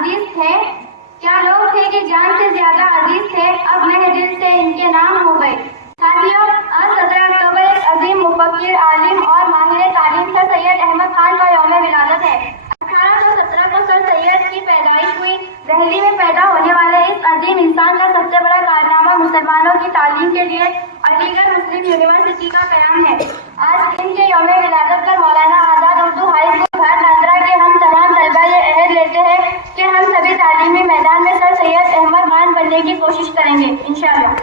अजीज थे, क्या लोग थे कि जान से ज्यादा अजीज थे, अब महदिल से इनके नाम हो गए। साथियों, आज 17 अक्टूबर एक अजीम मुफक्किर, आलिम और माहिर तालीम सर सैयद अहमद खान का यौम विलादत है। 1817 को सर सैयद की पैदाइश हुई। दिल्ली में पैदा होने वाले इस अजीम इंसान का सबसे बड़ा कारनामा मुसलमानों की तालीम के लिए अलीगढ़ मुस्लिम यूनिवर्सिटी का क़याम है। आज इनके यौम विलादत पर मौलाना आज़ाद उर्दू हाई स्कूल भाटनांदरा के हम तमाम तलबा ये अहद लेते हैं कि हम सभी तालीमी मैदान में सर सैयद अहमद खान बनने की कोशिश करेंगे इंशाअल्लाह।